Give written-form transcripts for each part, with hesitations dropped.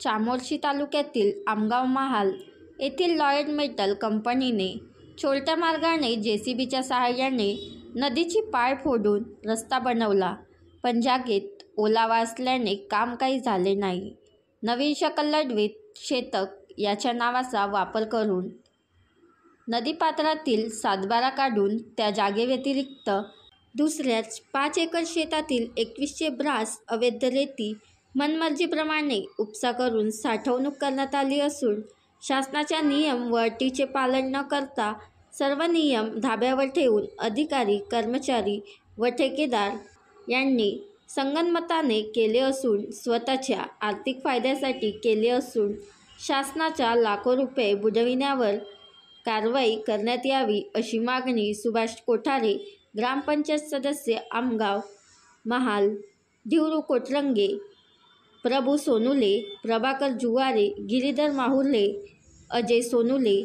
चामोर्शी तालुक्यातील आमगाव महाल येथील Lloyd metal कंपनीने छोट्या मार्गाने JCBच्या सहाय्याने नदीची पाळ फोडून रस्ता बनवला, पण जागेत ओलावा असल्याने काम काही झाले नाही। नवीन शकल लढवीत शेतक याच्या नावाचा वापर करून नदीपात्रातील सातबारा काढून त्या जागेव्यतिरिक्त दुसऱ्याच 5 एकर शेतातील 2100 ब्रास अवैध रेती मनमर्जीप्रमाणे उपसा करून साठवणूक करण्यात आली असून शासनाच्या नियम व अटीचे पालन न करता सर्व नियम धाब्यावर ठेवून अधिकारी, कर्मचारी व ठेकेदार यांनी संगनमताने केले असून स्वतःच्या आर्थिक फायद्यासाठी केले असून शासनाच्या लाखो रुपये बुडविण्यावर कारवाई करण्यात यावी अशी मागणी सुभाष कोठारे, ग्रामपंचायत सदस्य आमगाव महाल, धिवरू कोटरंगे, प्रभू सोनुले, प्रभाकर जुवारे, गिरीधर माहुर्ले, अजय सोनुले,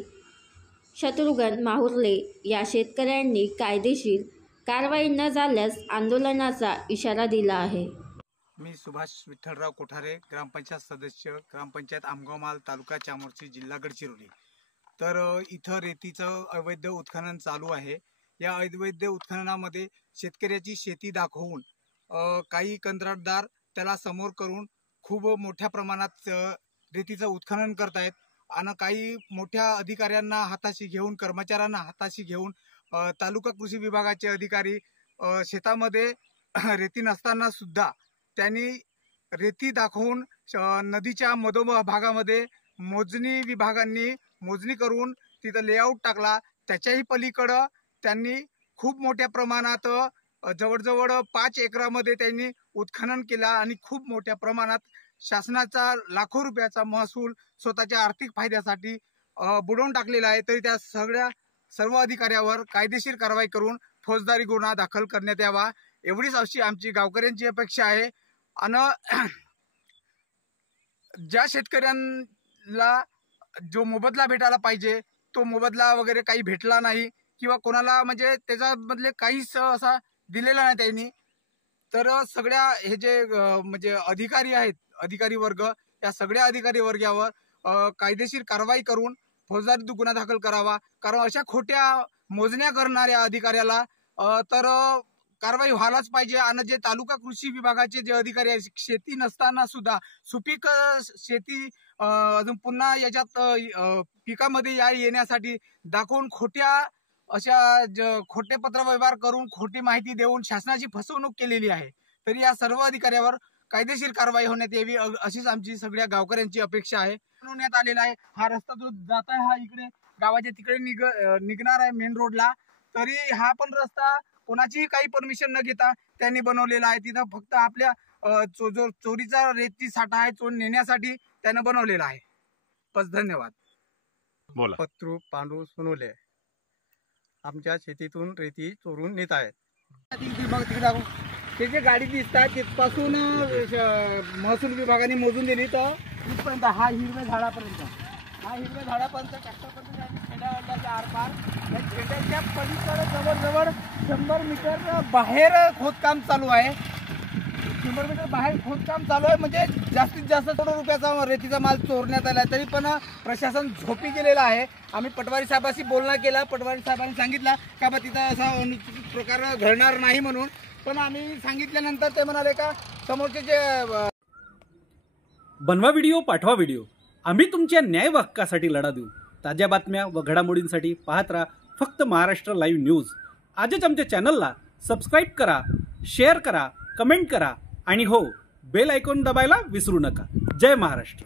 शत्रुघ्न माहुर्ले या शेतकऱ्यांनी कायदेशीर कारवाई न झाल्यास आंदोलनाचा इशारा दिला आहे। मी सुभाष विठ्ठलराव कोठारे, ग्रामपंचायत सदस्य, ग्रामपंचायत आमगाव महाल, तालुका चामोर्शी, जिल्हा गडचिरोली। तर इथं रेतीचं अवैध उत्खनन चालू आहे। या अवैध उत्खननामध्ये शेतकऱ्याची शेती दाखवून काही कंत्राटदार त्याला समोर करून खूप मोठ्या प्रमाणात रेतीचं उत्खनन करतायत आणि काही मोठ्या अधिकाऱ्यांना हाताशी घेऊन, कर्मचाऱ्यांना हाताशी घेऊन तालुका कृषी विभागाचे अधिकारी शेतामध्ये रेती नसताना सुद्धा त्यांनी रेती दाखवून नदीच्या मधोभागामध्ये मोजणी विभागांनी मोजणी करून तिथं लेआउट टाकला। त्याच्याही पलीकडं त्यांनी खूप मोठ्या प्रमाणात जवळजवळ 5 एकरामध्ये त्यांनी उत्खनन केला आणि खूप मोठ्या प्रमाणात शासनाचा लाखो रुपयाचा महसूल स्वतःच्या आर्थिक फायद्यासाठी बुडवून टाकलेला आहे। तरी त्या सर्व अधिकाऱ्यावर कायदेशीर कारवाई करून फौजदारी गुन्हा दाखल करण्यात यावा एवढीच अशी आमची गावकऱ्यांची अपेक्षा आहे। आणि ज्या शेतकऱ्यांना जो मोबदला भेटायला पाहिजे तो मोबदला वगैरे काही भेटला नाही किंवा कोणाला म्हणजे त्याच्याबदले काहीच असा दिलेला नाही त्यांनी, तर सगळ्या हे जे म्हणजे अधिकारी आहेत, अधिकारी वर्ग, या सगळ्या अधिकारी वर्गावर कायदेशीर कारवाई करून फौजदारी गुन्हा दाखल करावा। कारण अशा खोट्या मोजण्या करणाऱ्या अधिकाऱ्याला तर कारवाई व्हायलाच पाहिजे। आणि जे तालुका कृषी विभागाचे जे अधिकारी आहेत, शेती नसताना सुद्धा सुपीक शेती अजून पुन्हा याच्यात पिकामध्ये येण्यासाठी दाखवून खोट्या अशा खोटे पत्र व्यवहार करून खोटी माहिती देऊन शासनाची फसवणूक केलेली आहे। तरी या सर्व अधिकाऱ्यावर कायदेशीर कारवाई होण्यात यावी अशीच आमची सगळ्या गावकऱ्यांची अपेक्षा आहे। बनवण्यात आलेला आहे हा रस्ता जो जात आहे, हा इकडे गावाच्या तिकडे निघणार आहे मेन रोडला। तरी हा पण रस्ता कोणाचीही काही परमिशन न घेता त्यांनी बनवलेला आहे। तिथं फक्त आपल्या जो चोरीचा रेती साठा आहे तो नेण्यासाठी त्यानं बनवलेला आहे। बस, धन्यवाद। बोला। पत्रू पांडू सोनुले आमच्या शेतीतून रेती चोरून नेत आहेत। ते जे गाडी दिसतात तिथपासून महसूल विभागाने मोजून दिली तर इथपर्यंत हा हिरव्या झाडापर्यंत, ट्रॅक्टरपर्यंत खेड्याच्या आरपार या खेड्याच्या पलीकडे जवळजवळ 100 मीटर बाहेर खोदकाम चालू आहे। 100 मीटर बाहेर खोदकाम चालू आहे म्हणजे जास्तीत जास्त करोड रुपयाचा रेतीचा माल चोरण्यात आला। तरी पण प्रशासन झोपी गेलेला आहे। आम्ही पटवारी साहेबांशी बोलणं केलं, पटवारी साहेबांनी सांगितलं का बा तिथं असा अनुचित प्रकार घडणार नाही म्हणून, पण आम्ही सांगितल्यानंतर ते म्हणाले का समोरचे जे बनवा व्हिडिओ, पाठवा व्हिडिओ, आम्ही तुमच्या न्याय व हक्कासाठी लढा देऊ। ताज्या बातम्या व घडामोडींसाठी पाहत राहा फक्त महाराष्ट्र लाईव्ह न्यूज। आजच आमच्या चॅनलला सबस्क्राईब करा, शेअर करा, कमेंट करा आणि हो, बेल आयकॉन दबायला विसरू नका। जय महाराष्ट्र।